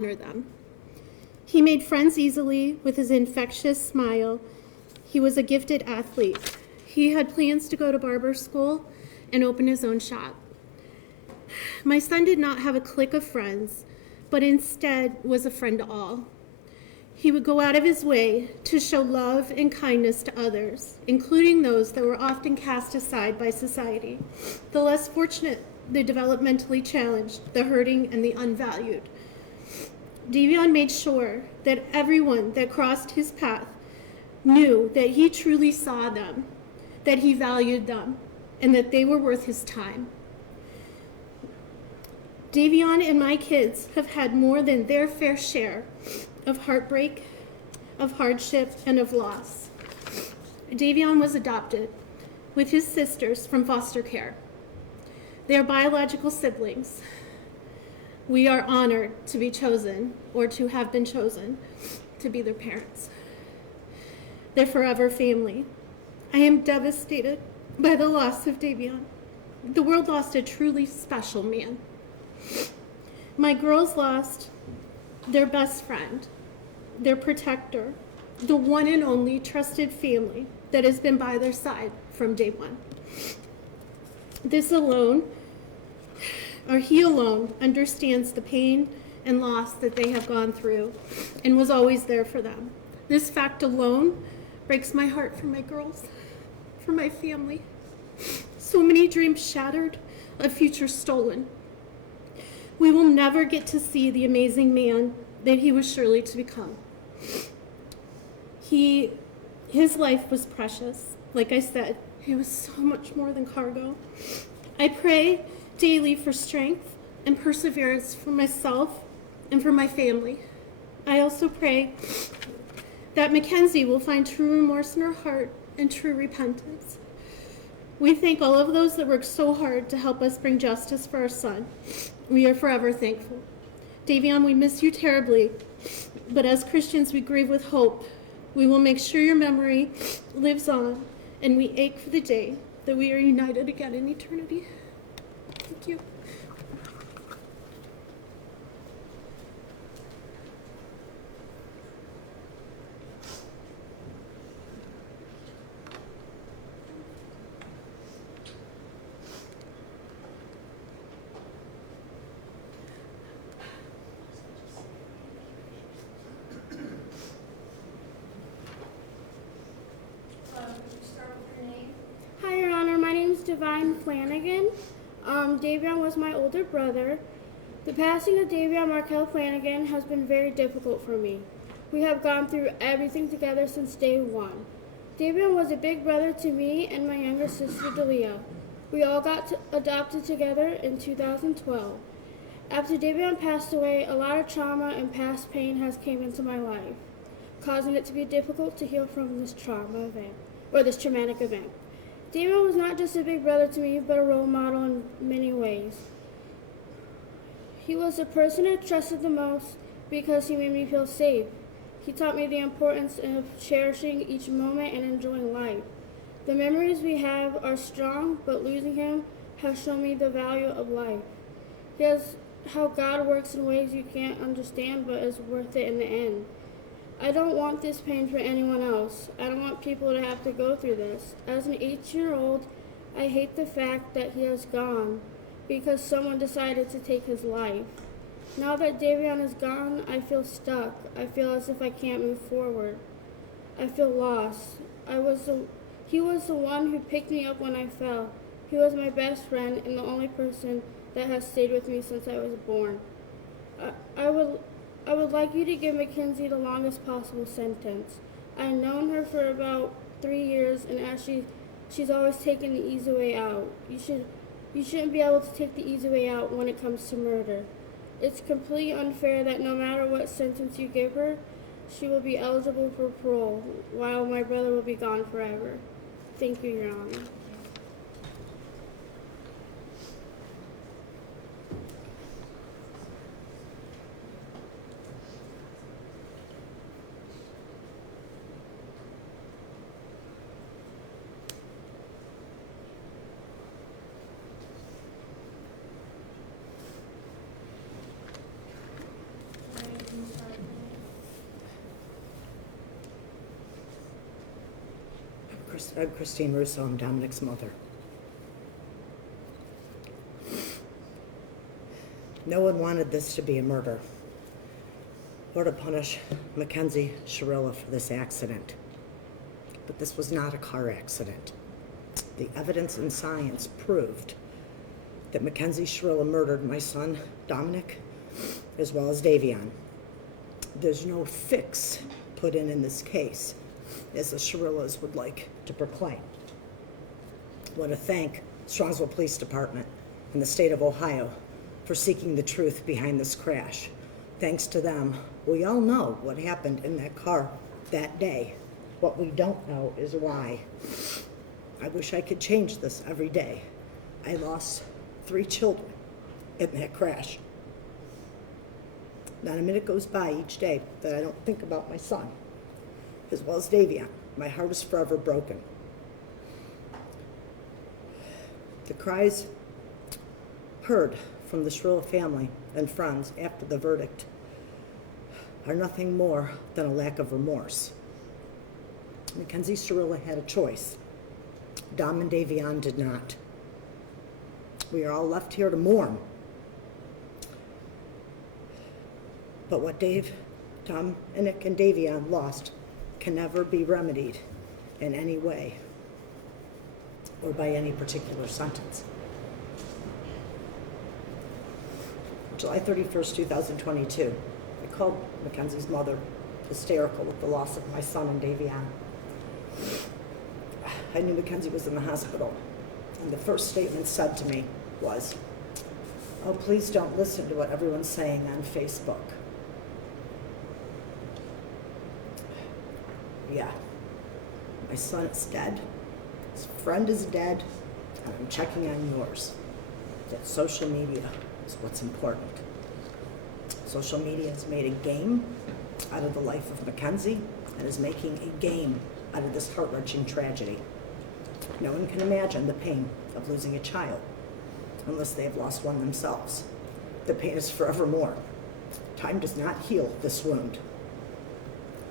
honor them. He made friends easily with his infectious smile. He was a gifted athlete. He had plans to go to barber school and open his own shop. My son did not have a clique of friends, but instead was a friend to all. He would go out of his way to show love and kindness to others, including those that were often cast aside by society, the less fortunate, the developmentally challenged, the hurting, and the unvalued. Davion made sure that everyone that crossed his path knew that he truly saw them, that he valued them, and that they were worth his time. Davion and my kids have had more than their fair share of heartbreak, of hardship, and of loss. Davion was adopted with his sisters from foster care. They are biological siblings. We are honored to be chosen, or to have been chosen, to be their parents. They're forever family. I am devastated by the loss of Davion. The world lost a truly special man. My girls lost their best friend, their protector, the one and only trusted family that has been by their side from day one. This alone, or he alone, understands the pain and loss that they have gone through and was always there for them. This fact alone breaks my heart for my girls, for my family. So many dreams shattered, a future stolen. We will never get to see the amazing man that he was surely to become. His life was precious. Like I said, he was so much more than cargo. I pray daily for strength and perseverance for myself and for my family. I also pray that Mackenzie will find true remorse in her heart and true repentance. We thank all of those that worked so hard to help us bring justice for our son. We are forever thankful. Davion, we miss you terribly, but as Christians, we grieve with hope. We will make sure your memory lives on, and we ache for the day that we are united again in eternity. Thank you. Hi, Your Honor. My name is Davion Flanagan. Davion was my older brother. The passing of Davion Markel Flanagan has been very difficult for me. We have gone through everything together since day one. Davion was a big brother to me and my younger sister, Delia. We all got adopted together in 2012. After Davion passed away, a lot of trauma and past pain has came into my life, causing it to be difficult to heal from this trauma event, or this traumatic event. Davion was not just a big brother to me, but a role model in many ways. He was the person I trusted the most because he made me feel safe. He taught me the importance of cherishing each moment and enjoying life. The memories we have are strong, but losing him has shown me the value of life. He has how God works in ways you can't understand, but is worth it in the end. I don't want this pain for anyone else. I don't want people to have to go through this. As an 18-year-old, I hate the fact that he has gone because someone decided to take his life. Now that Davion is gone, I feel stuck. I feel as if I can't move forward. I feel lost. He was the one who picked me up when I fell. He was my best friend and the only person that has stayed with me since I was born. I would like you to give Mackenzie the longest possible sentence. I've known her for about 3 years, and she's always taken the easy way out. You shouldn't be able to take the easy way out when it comes to murder. It's completely unfair that no matter what sentence you give her, she will be eligible for parole, while my brother will be gone forever. Thank you, Your Honor. I'm Christine Russo. I'm Dominic's mother. No one wanted this to be a murder or to punish Mackenzie Shirilla for this accident. But this was not a car accident. The evidence and science proved that Mackenzie Shirilla murdered my son, Dominic, as well as Davion. There's no fix put in this case, as the Shirillas would like to proclaim. I want to thank Strongsville Police Department and the state of Ohio for seeking the truth behind this crash. Thanks to them, we all know what happened in that car that day. What we don't know is why. I wish I could change this every day. I lost 3 children in that crash. Not a minute goes by each day that I don't think about my son, as well as Davion. My heart is forever broken. The cries heard from the Shirilla family and friends after the verdict are nothing more than a lack of remorse. Mackenzie Shirilla had a choice. Dom and Davion did not. We are all left here to mourn. But what Dominic and Davion lost can never be remedied in any way or by any particular sentence. July 31st, 2022, I called Mackenzie's mother, hysterical with the loss of my son and Davion. I knew Mackenzie was in the hospital, and the first statement said to me was, "Oh, please don't listen to what everyone's saying on Facebook." Yeah, my son is dead, his friend is dead, and I'm checking on yours. That social media is what's important. Social media has made a game out of the life of Mackenzie and is making a game out of this heart-wrenching tragedy. No one can imagine the pain of losing a child unless they have lost one themselves. The pain is forevermore. Time does not heal this wound.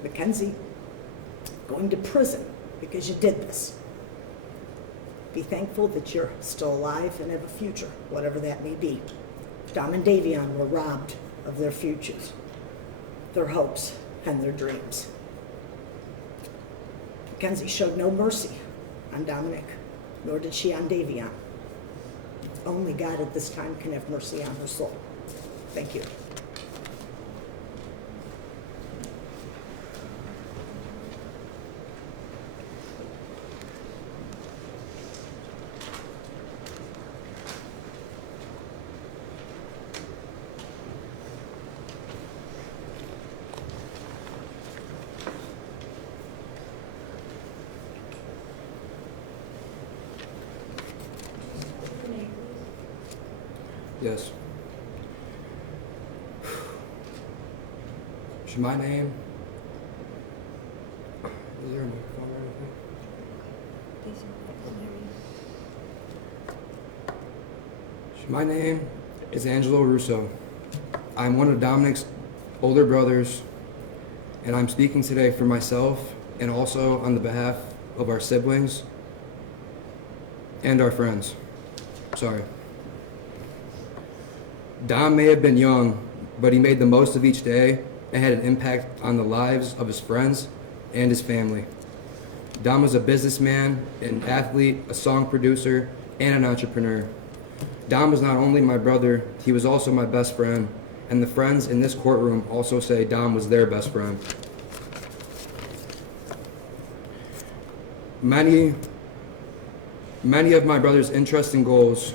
Mackenzie, going to prison because you did this. Be thankful that you're still alive and have a future, whatever that may be. Dom and Davion were robbed of their futures, their hopes, and their dreams. Mackenzie showed no mercy on Dominic, nor did she on Davion. Only God at this time can have mercy on her soul. Thank you. Yes. Should my name? Is there a microphone or anything? My name is Angelo Russo. I'm one of Dominic's older brothers, and I'm speaking today for myself and also on the behalf of our siblings and our friends. Sorry. Dom may have been young, but he made the most of each day and had an impact on the lives of his friends and his family. Dom was a businessman, an athlete, a song producer, and an entrepreneur. Dom was not only my brother, he was also my best friend, and the friends in this courtroom also say Dom was their best friend. Many of my brother's interests and goals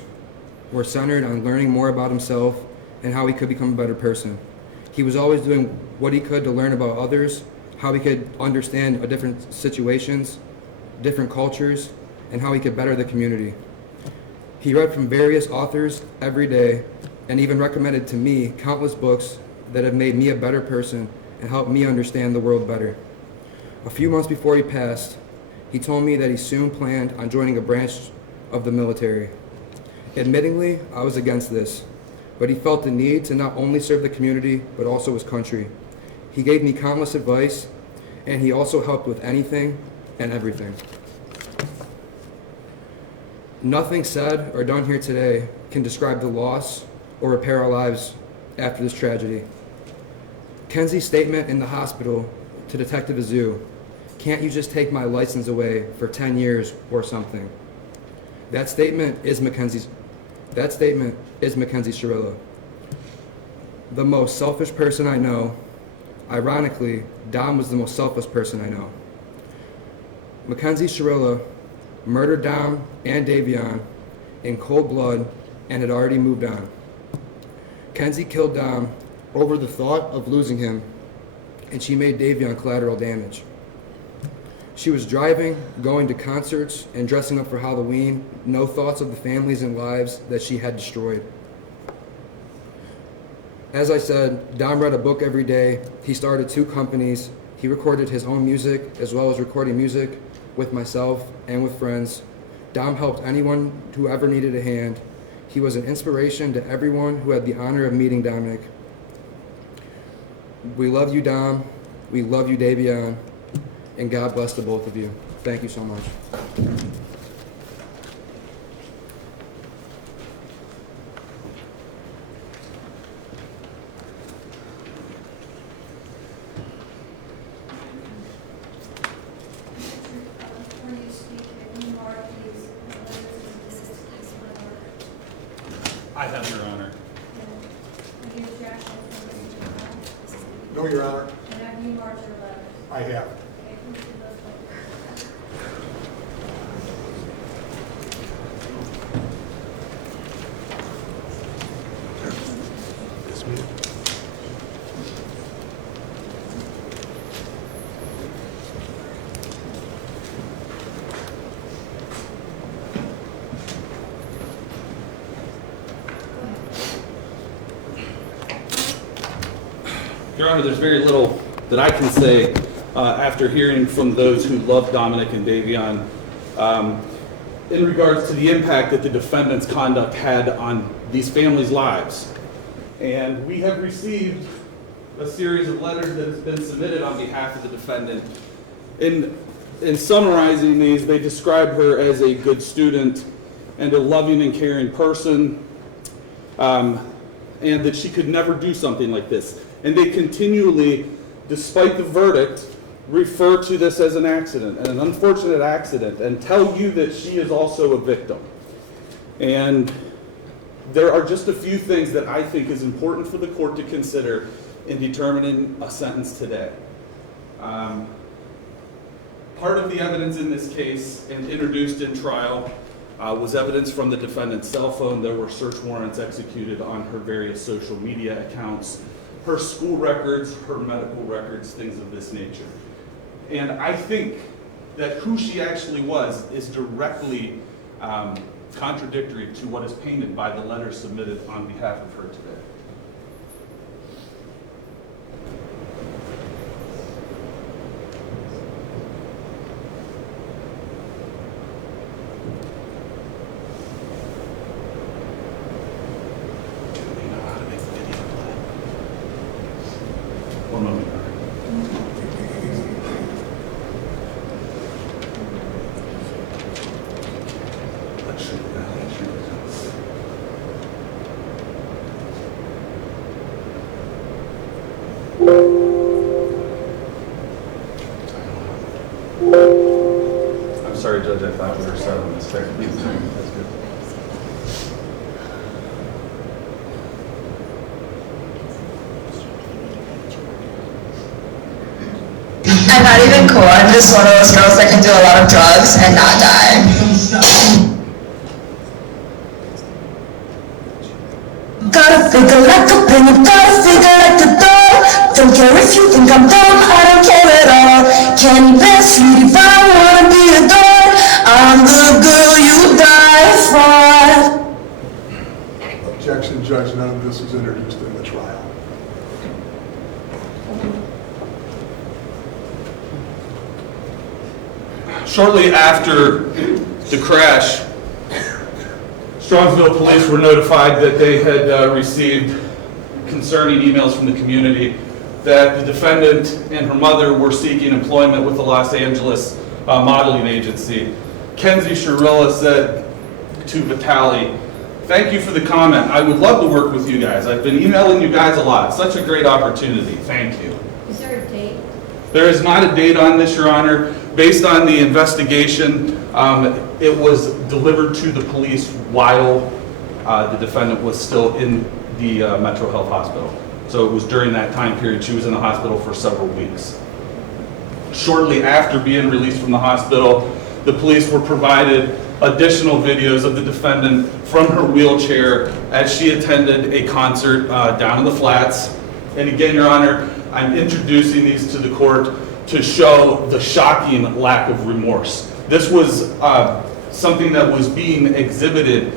were centered on learning more about himself and how he could become a better person. He was always doing what he could to learn about others, how he could understand different situations, different cultures, and how he could better the community. He read from various authors every day and even recommended to me countless books that have made me a better person and helped me understand the world better. A few months before he passed, he told me that he soon planned on joining a branch of the military. Admittingly, I was against this, but he felt the need to not only serve the community, but also his country. He gave me countless advice, and he also helped with anything and everything. Nothing said or done here today can describe the loss or repair our lives after this tragedy. Kenzie's statement in the hospital to Detective Azu, "Can't you just take my license away for 10 years or something?" That statement is Mackenzie Shirilla, the most selfish person I know. Ironically, Dom was the most selfless person I know. Mackenzie Shirilla murdered Dom and Davion in cold blood and had already moved on. Kenzie killed Dom over the thought of losing him, and she made Davion collateral damage. She was driving, going to concerts, and dressing up for Halloween, no thoughts of the families and lives that she had destroyed. As I said, Dom read a book every day. He started 2 companies. He recorded his own music as well as recording music with myself and with friends. Dom helped anyone who ever needed a hand. He was an inspiration to everyone who had the honor of meeting Dominic. We love you, Dom. We love you, Davion. And God bless the both of you. Thank you so much. I have, Your Honor. No, Your Honor. And have you marked your letters? I have. Okay, please do those letters. Yes, ma'am. Your Honor, there's very little that I can say after hearing from those who love Dominic and Davion in regards to the impact that the defendant's conduct had on these families' lives. And we have received a series of letters that has been submitted on behalf of the defendant. In summarizing these, they describe her as a good student and a loving and caring person, and that she could never do something like this. And they continually, despite the verdict, refer to this as an accident, an unfortunate accident, and tell you that she is also a victim. And there are just a few things that I think is important for the court to consider in determining a sentence today. Part of the evidence in this case and introduced in trial was evidence from the defendant's cell phone. There were search warrants executed on her various social media accounts, her school records, her medical records, things of this nature. And I think that who she actually was is directly contradictory to what is painted by the letter submitted on behalf of her today. One moment. I'm sorry, Judge, I thought we were settling this. That's good. I'm not even cool. I'm just one of those girls that can do a lot of drugs and not die. Gotta figure like a penny, gotta figure like the dough. Don't care if you think I'm dumb, I don't care at all. Candy best sweet if I wanna be adored. I'm the girl you die for. Objection, Judge. None of this was introduced in the trial. Shortly after the crash, Strongsville police were notified that they had received concerning emails from the community that the defendant and her mother were seeking employment with the Los Angeles modeling agency. Mackenzie Shirilla said to Vitaly. Thank you for the comment. I would love to work with you guys. I've been emailing you guys a lot. Such a great opportunity. Thank you. Is there a date? There is not a date on this, Your Honor. Based on the investigation, it was delivered to the police while the defendant was still in the Metro Health Hospital. So it was during that time period. She was in the hospital for several weeks. Shortly after being released from the hospital, the police were provided additional videos of the defendant from her wheelchair as she attended a concert down in the Flats. And again, Your Honor, I'm introducing these to the court to show the shocking lack of remorse. This was something that was being exhibited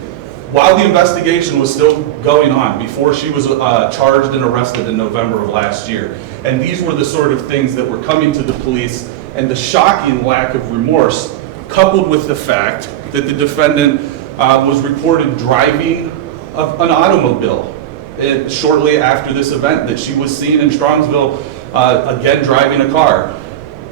while the investigation was still going on, before she was charged and arrested in November of last year. And these were the sort of things that were coming to the police, and the shocking lack of remorse, coupled with the fact that the defendant was reported driving an automobile shortly after this event, that she was seen in Strongsville again driving a car.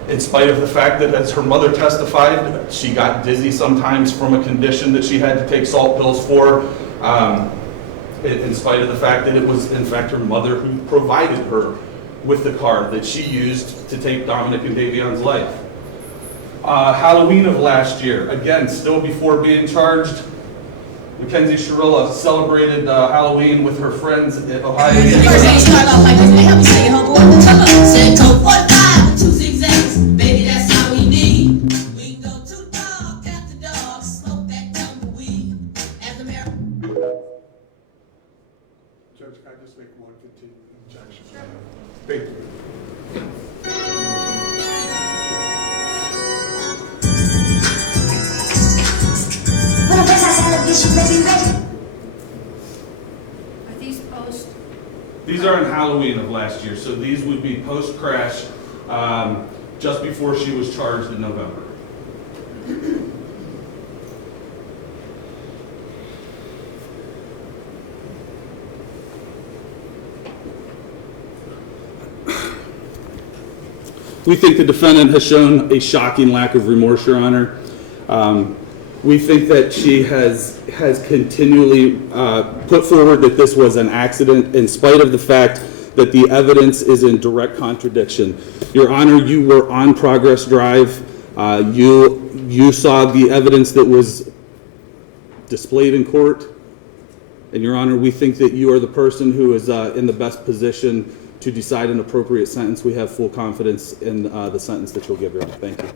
In spite of the fact that, as her mother testified, she got dizzy sometimes from a condition that she had to take salt pills for, in spite of the fact that it was, in fact, her mother who provided her with the car that she used to take Dominic and Davion's life. Halloween of last year, again, still before being charged, Mackenzie Shirilla celebrated Halloween with her friends at Ohio. First thing start off like this, man, help me sing it, homeboy. Come on. Said code 45, 2 zigzags. Baby, that's how we need. We can go to dog, after dog, smoke that tumbleweed. As the mayor. Judge, can I just make one continued objection? Thank you. When I first I said, look, this you ready, ready. Are these post? These are on Halloween of last year, so these would be post-crash, just before she was charged in November. We think the defendant has shown a shocking lack of remorse, Your Honor. We think that she has continually put forward that this was an accident, in spite of the fact that the evidence is in direct contradiction. Your Honor, you were on Progress Drive. You saw the evidence that was displayed in court. And Your Honor, we think that you are the person who is in the best position to decide an appropriate sentence. We have full confidence in the sentence that you'll give, Your Honor. Thank you.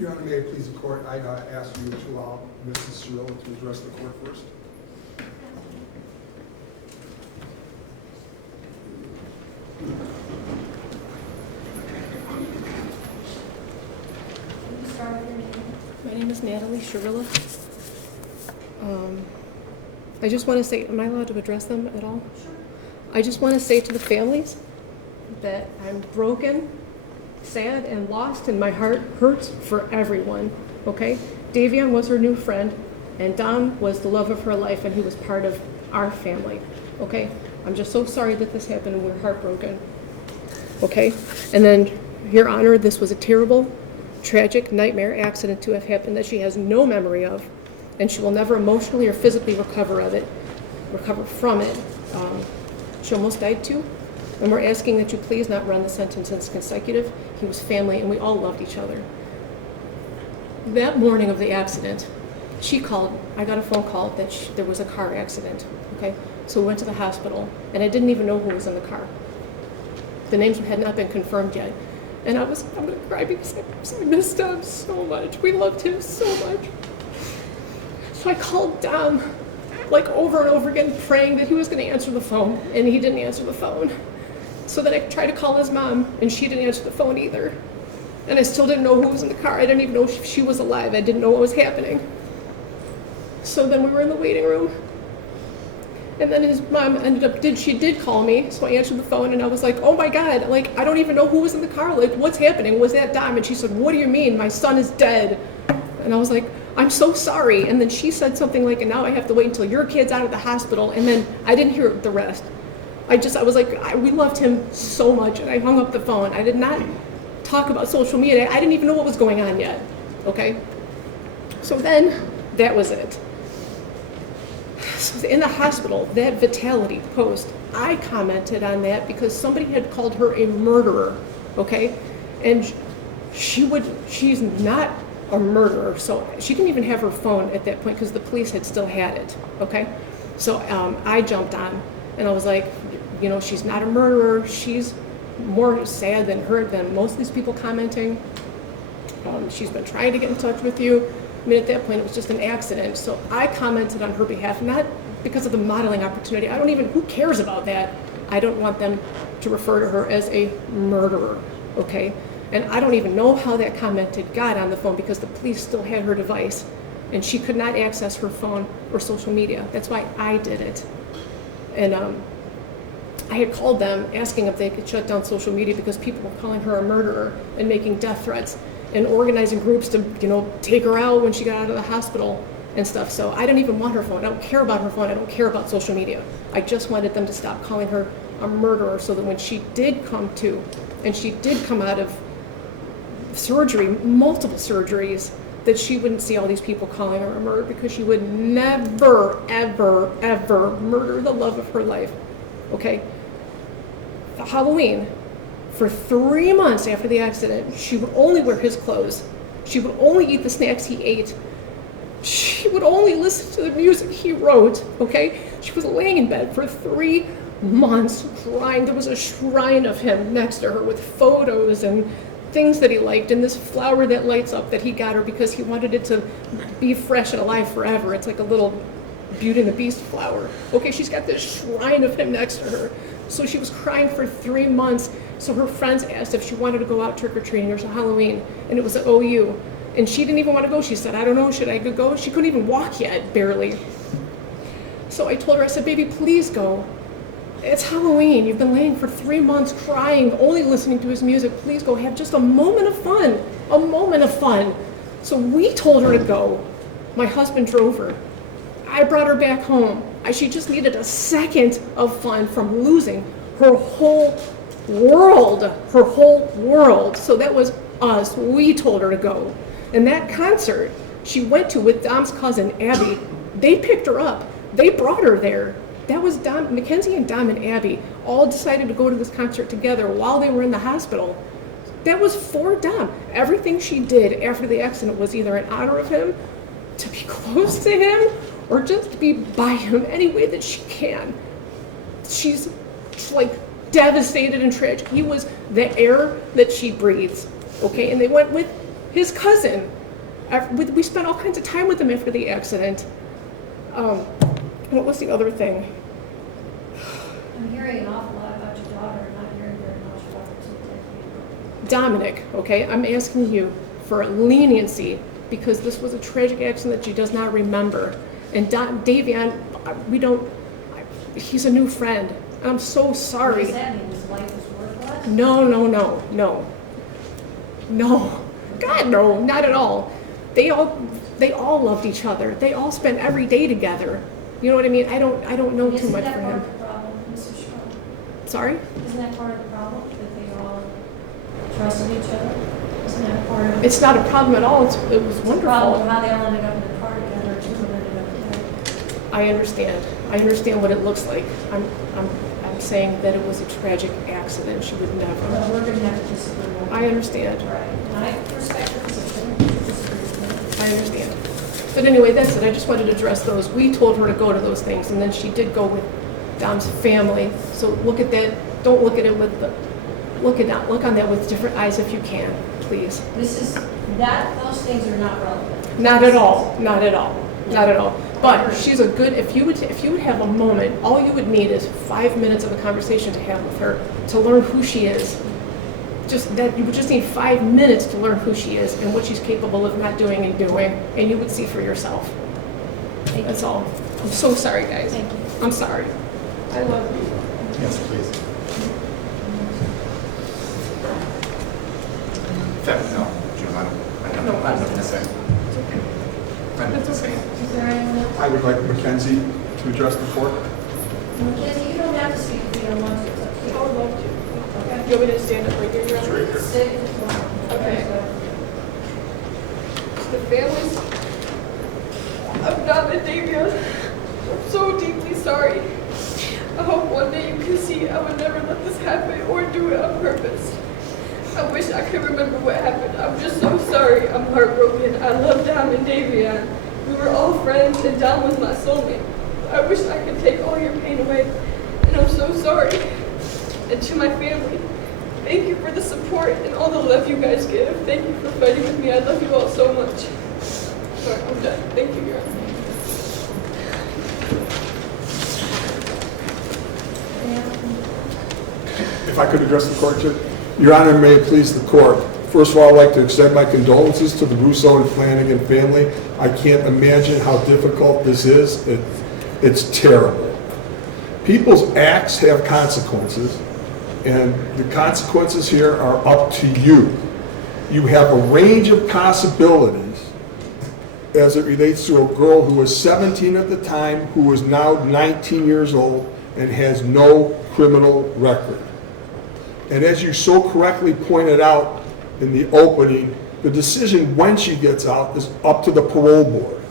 Your Honor, may I please the court, I ask you to allow Mrs. Shirilla to address the court first. Can you start with your name? My name is Natalie Shirilla. I just want to say, am I allowed to address them at all? Sure. I just want to say to the families that I'm broken, sad, and lost, and my heart hurts for everyone, okay? Davion was her new friend, and Dom was the love of her life, and he was part of our family, okay? I'm just so sorry that this happened, and we're heartbroken, okay? And then, Your Honor, this was a terrible, tragic nightmare accident to have happened that she has no memory of, and she will never emotionally or physically recover from it. She almost died too, and we're asking that you please not run the sentence as consecutive. He was family, and we all loved each other. That morning of the accident, she called. I got a phone call that there was a car accident, okay? So we went to the hospital, and I didn't even know who was in the car. The names had not been confirmed yet. And I'm gonna cry because I missed Dom so much. We loved him so much. So I called Dom, like over and over again, praying that he was gonna answer the phone, and he didn't answer the phone. So then I tried to call his mom, and she didn't answer the phone either. And I still didn't know who was in the car. I didn't even know if she was alive. I didn't know what was happening. So then we were in the waiting room. And then his mom she did call me, so I answered the phone, and I was like, oh my God, like, I don't even know who was in the car. Like, what's happening? Was that Dom? And she said, what do you mean? My son is dead. And I was like, I'm so sorry. And then she said something like, and now I have to wait until your kid's out of the hospital. And then I didn't hear the rest. I was like, we loved him so much, and I hung up the phone. I did not talk about social media. I didn't even know what was going on yet, okay? So then That was it. So in the hospital, that vitality post, I commented on that because somebody had called her a murderer, okay? And she's not a murderer, so she didn't even have her phone at that point because the police had still had it, okay? So I jumped on and I was like, you know, she's not a murderer. She's more sad than hurt than most of these people commenting. She's been trying to get in touch with you. I mean, at that point, it was just an accident. So I commented on her behalf, not because of the modeling opportunity. Who cares about that? I don't want them to refer to her as a murderer, okay? And I don't even know how that comment got on the phone because the police still had her device and she could not access her phone or social media. That's why I did it. And I had called them asking if they could shut down social media because people were calling her a murderer and making death threats and organizing groups to, you know, take her out when she got out of the hospital and stuff. So I don't even want her phone. I don't care about her phone. I don't care about social media. I just wanted them to stop calling her a murderer so that when she did come to, and she did come out of surgery, multiple surgeries, that she wouldn't see all these people calling her a murderer because she would never, ever, ever murder the love of her life, okay? Halloween, for 3 months after the accident, she would only wear his clothes. She would only eat the snacks he ate. She would only listen to the music he wrote, okay? She was laying in bed for 3 months crying. There was a shrine of him next to her with photos and things that he liked and this flower that lights up that he got her because he wanted it to be fresh and alive forever. It's like a little Beauty and the Beast flower. Okay, she's got this shrine of him next to her. So she was crying for 3 months. So her friends asked if she wanted to go out trick-or-treating or Halloween, and it was at OU. And she didn't even want to go. She said, I don't know, should I go? She couldn't even walk yet, barely. So I told her, I said, baby, please go. It's Halloween. You've been laying for 3 months crying, only listening to his music. Please go have just a moment of fun, a moment of fun. So we told her to go. My husband drove her. I brought her back home. She just needed a second of fun from losing her whole world, So that was us. We told her to go. And that concert she went to with Dom's cousin, Abby, they picked her up. They brought her there. That was Dom, Mackenzie and Dom and Abby all decided to go to this concert together while they were in the hospital. That was for Dom. Everything she did after the accident was either in honor of him, to be close to him, or just to be by him any way that she can. She's like devastated and tragic. He was the air that she breathes, okay? And they went with his cousin. We spent all kinds of time with him after the accident. What was the other thing? I'm hearing an awful lot about your daughter, and not hearing very much about the two people. Dominic, okay, I'm asking you for leniency because this was a tragic accident that she does not remember. And Davion, he's a new friend. I'm so sorry. What does that mean? His life is worthless? No. God, no, not at all. They all loved each other. They all spent every day together. You know what I mean? I don't know too much for him. Isn't that part of the problem, Mrs. Shirilla? Sorry? Isn't that part of the problem, that they all trusted each other? Isn't that part of It's not a problem at all. It was the problem wonderful. how they all ended up in the car together, or two of them ended up together? I understand what it looks like. I'm saying that it was a tragic accident. She would Well, never. we're going to have to disagree. I understand. Right. And I respect your position. I understand. But anyway, that's it. I just wanted to address those. We told her to go to those things, and then she did go with Dom's family. So look at that. Don't look at it with the look on that with different eyes if you can, please. Those things are not relevant. Not at all. Not at all. Not at all. But she's a good. If you would have a moment, all you would need is 5 minutes of a conversation to have with her to learn who she is. Just that you would just need 5 minutes to learn who she is and what she's capable of not doing and doing, and you would see for yourself. That's all. I'm so sorry, guys. Thank you. I'm sorry. I love you. Yes, please. No, Jim, I have nothing to say. It's okay. That's okay. Is there anyone else? I would like Mackenzie to address the court. Mackenzie, you don't have to speak if you don't want to. It's up to I you. would love to. Okay. You want me to stand up right here, Your Honor? Sit if you want. Okay. The families, and Davion. I'm so deeply sorry. I hope one day you can see I would never let this happen or do it on purpose. I wish I could remember what happened. I'm just so sorry. I'm heartbroken. I love Dom and Davion. We were all friends and Dom was my soulmate. I wish I could take all your pain away. And I'm so sorry. And to my family, thank you for the support and all the love you guys give. Thank you for fighting with me. I love you all so much. Sorry, I'm done. Thank you, Your Honor. If I could address the court, Judge. Your Honor, may it please the court. First of all, I'd like to extend my condolences to the Russo and Flanagan family. I can't imagine how difficult this is. It's terrible. People's acts have consequences, and the consequences here are up to you. You have a range of possibilities as it relates to a girl who was 17 at the time, who is now 19 years old, and has no criminal record. And as you so correctly pointed out in the opening, the decision when she gets out is up to the parole board.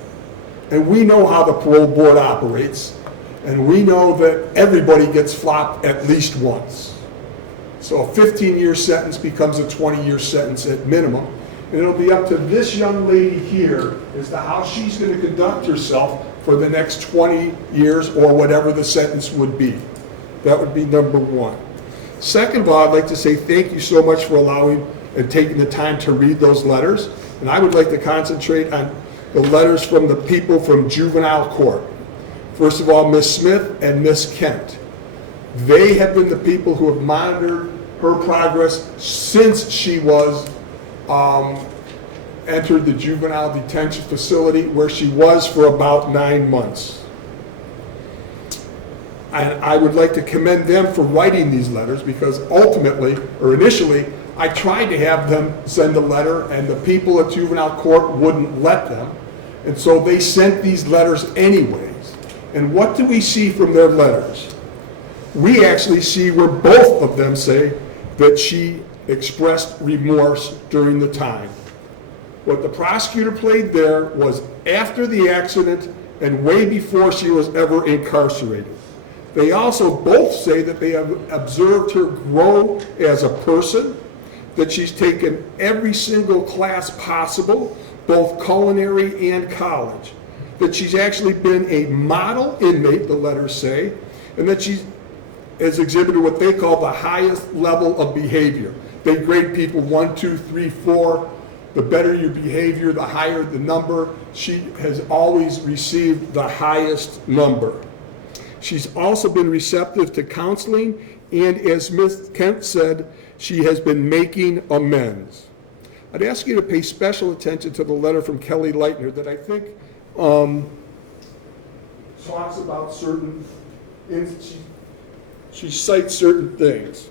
And we know how the parole board operates, and we know that everybody gets flopped at least once. So a 15-year sentence becomes a 20-year sentence at minimum. And it'll be up to this young lady here as to how she's going to conduct herself for the next 20 years or whatever the sentence would be. That would be number one. Second of all, I'd like to say thank you so much for allowing and taking the time to read those letters. And I would like to concentrate on the letters from the people from juvenile court. First of all, Ms. Smith and Ms. Kent. They have been the people who have monitored her progress since she was entered the juvenile detention facility, where she was for about 9 months. And I would like to commend them for writing these letters, because ultimately, or initially, I tried to have them send a letter, and the people at juvenile court wouldn't let them. And so they sent these letters anyways. And what do we see from their letters? We actually see where both of them say that she expressed remorse during the time. What the prosecutor played there was after the accident and way before she was ever incarcerated. They also both say that they have observed her grow as a person, that she's taken every single class possible, both culinary and college, that she's actually been a model inmate, the letters say, and that she has exhibited what they call the highest level of behavior. They grade people 1, 2, 3, 4. The better your behavior, the higher the number. She has always received the highest number. She's also been receptive to counseling, and as Ms. Kent said, she has been making amends. I'd ask you to pay special attention to the letter from Kelly Leitner that I think talks about certain, she cites certain things.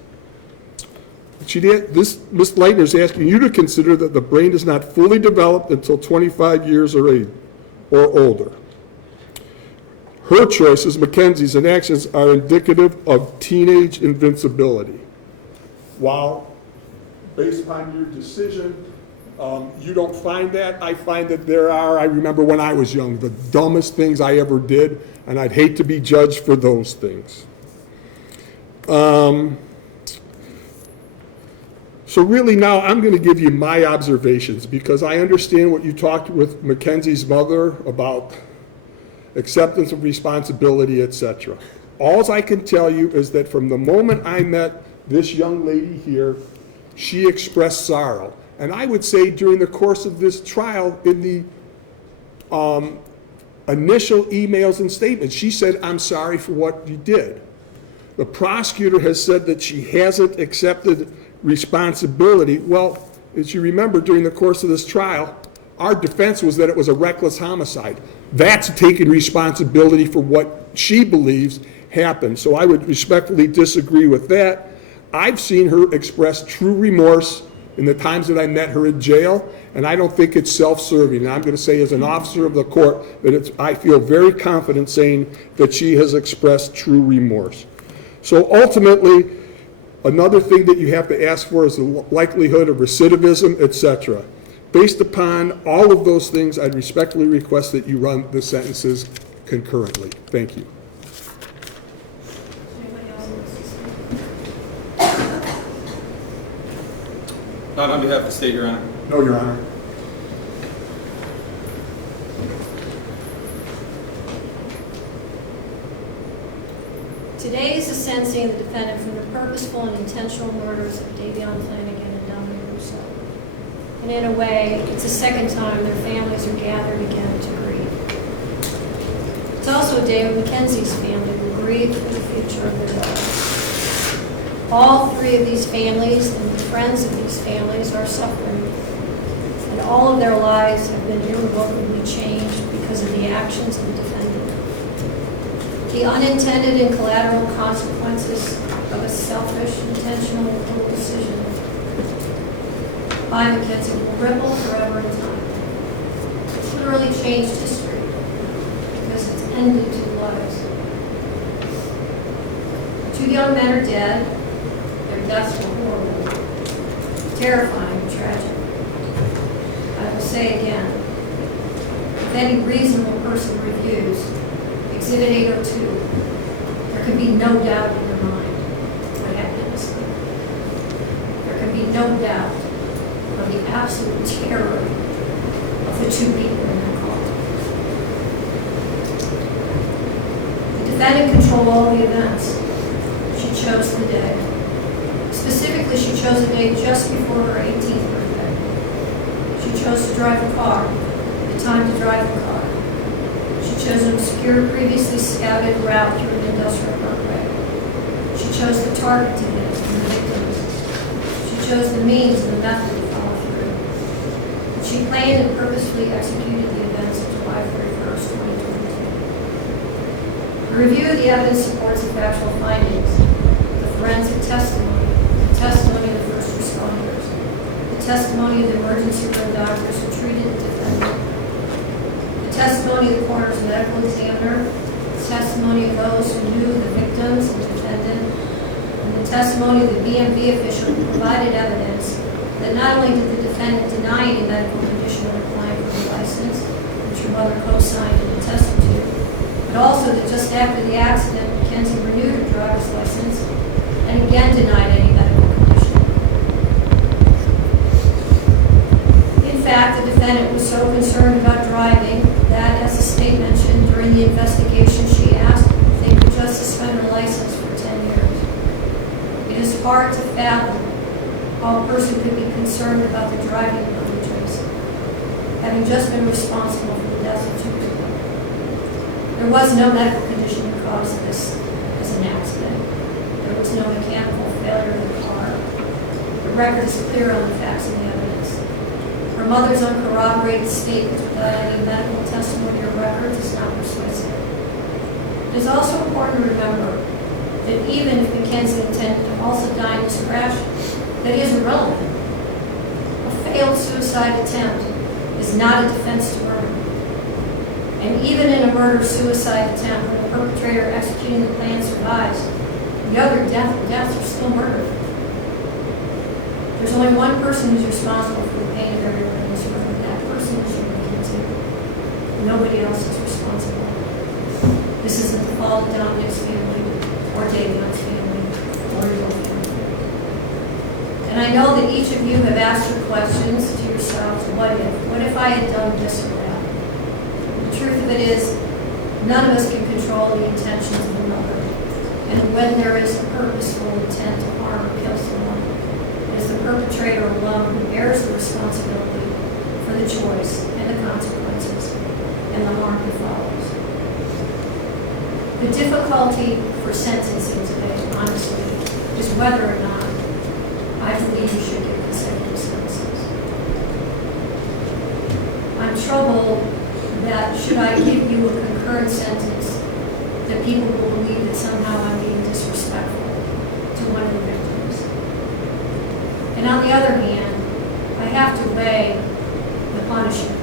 Ms. Leitner is asking you to consider that the brain is not fully developed until 25 years or older. Her choices, Mackenzie's, and actions are indicative of teenage invincibility. While, based upon your decision, you don't find that, I find that there are, I remember when I was young, the dumbest things I ever did, and I'd hate to be judged for those things. So really now I'm going to give you my observations, because I understand what you talked with Mackenzie's mother about acceptance of responsibility, etc. All I can tell you is that from the moment I met this young lady here, she expressed sorrow. And I would say during the course of this trial, in the initial emails and statements, she said, "I'm sorry for what you did." The prosecutor has said that she hasn't accepted responsibility. Well, as you remember, during the course of this trial, our defense was that it was a reckless homicide. That's taking responsibility for what she believes happened. So I would respectfully disagree with that. I've seen her express true remorse in the times that I met her in jail, and I don't think it's self-serving. And I'm going to say, as an officer of the court, that I feel very confident saying that she has expressed true remorse. So ultimately, another thing that you have to ask for is the likelihood of recidivism, etc. based upon all of those things, I'd respectfully request that you run the sentences concurrently. Thank you. Anybody else wants to speak? Not on behalf of the state, Your Honor. No, Your Honor. Today is the sentencing of the defendant for the purposeful and intentional murders of Davion Flanagan and Dominic Russo. And in a way, it's the second time their families are gathered again to grieve. It's also a day when Mackenzie's family will grieve for the future of their daughter. All three of these families and the friends of these families are suffering, and all of their lives have been irrevocably changed because of the actions of the defendant. The unintended and collateral consequences of a selfish, intentional, cruel decision by Mackenzie will ripple forever in time. It's literally changed history because it's ended two lives. Two young men are dead. Their deaths were horrible, terrifying, and tragic. I will say again, if any reasonable person reviews Exhibit 802, there can be no doubt in your mind what happened this night. There can be no doubt of the absolute terror of the two people in that car. The defendant controlled all the events. She chose the day. Specifically, she chose the day just before her 18th birthday. She chose to drive the car, the time to drive the car. She chose an obscure, previously scouted route through an industrial parkway. She chose the target to hit and the victims. She chose the means and the method to follow through. She planned and purposefully executed the events of July 31st, 2022. The review of the evidence supports the factual findings, the forensic testimony, the testimony of the first responders, the testimony of the emergency room doctors who treated the defendant, the testimony of the coroner's medical examiner, the testimony of those who knew the victims and defendant, and the testimony of the BMV official who provided evidence that not only did the defendant deny any medical condition or applying for a license, which her mother co-signed and attested to, but also that just after the accident, Mackenzie renewed her driver's license and again denied any medical condition. In fact, the defendant was so concerned about driving that, as the state mentioned during the investigation, she asked if they could just suspend her license for 10 years. It is hard to fathom how a person could be concerned about the driving privileges, having just been responsible for the deaths of two people. There was no medical condition that caused this as an accident. There was no mechanical failure of the car. The record is clear on the facts and the evidence. Her mother's uncorroborated statements without any medical testimony or records is not persuasive. It is also important to remember that even if Mackenzie intended to also die in this crash, that is irrelevant. A failed suicide attempt is not a defense to murder. And even in a murder-suicide attempt, when the perpetrator executing the plan survives, the other deaths are still murder. There's only one person who's responsible for the pain of everyone in this room, and that person is you, Mackenzie. Nobody else is responsible. This isn't the fault of Dominic's family, or Davion's family, or your family. And I know that each of you have asked your questions to yourselves, what if? What if I had done this or that? The truth of it is, none of us can control the intentions of another. And when there is a purposeful intent to harm or kill someone, it is the perpetrator alone who bears the responsibility for the choice and the consequences and the harm that follows. The difficulty for sentencing today, honestly, is whether or not I believe you should get consecutive sentences. I'm troubled that should I give you a concurrent sentence, that people will believe that somehow I'm being disrespectful to one of the victims. And on the other hand, I have to weigh the punishment.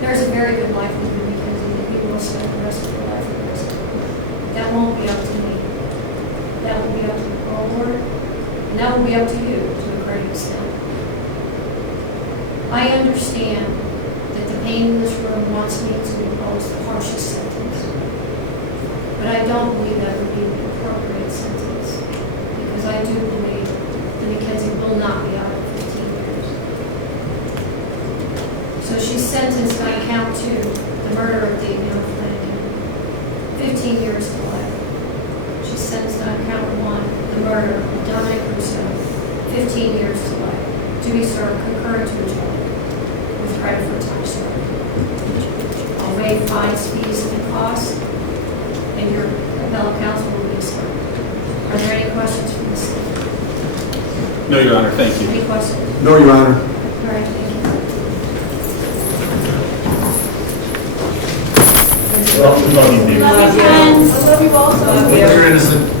There's a very good likelihood, Mackenzie, that you will spend the rest of your life in prison. That won't be up to me. That will be up to the parole board, and that will be up to you to a great extent. I understand that the pain in this room wants me to impose the harshest sentence. But I don't believe that would be the appropriate sentence, because I do believe that Mackenzie will not be out of 15 years. So she's sentenced on count 2, the murder of Davion Flanagan, 15 years to life. She's sentenced on count 1, the murder of Dominic Russo, 15 years to life, to be served concurrent to each other with credit for time served. I'll waive fines, fees, and costs, and your appellate counsel will be served. Are there any questions from the city? No, Your Honor, thank you. Any questions? No, Your Honor. All right, thank you. Love you, David. Love you, friends. I love you also. You're innocent.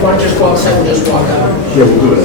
Want to just go outside and just walk out? Yeah, we'll do it.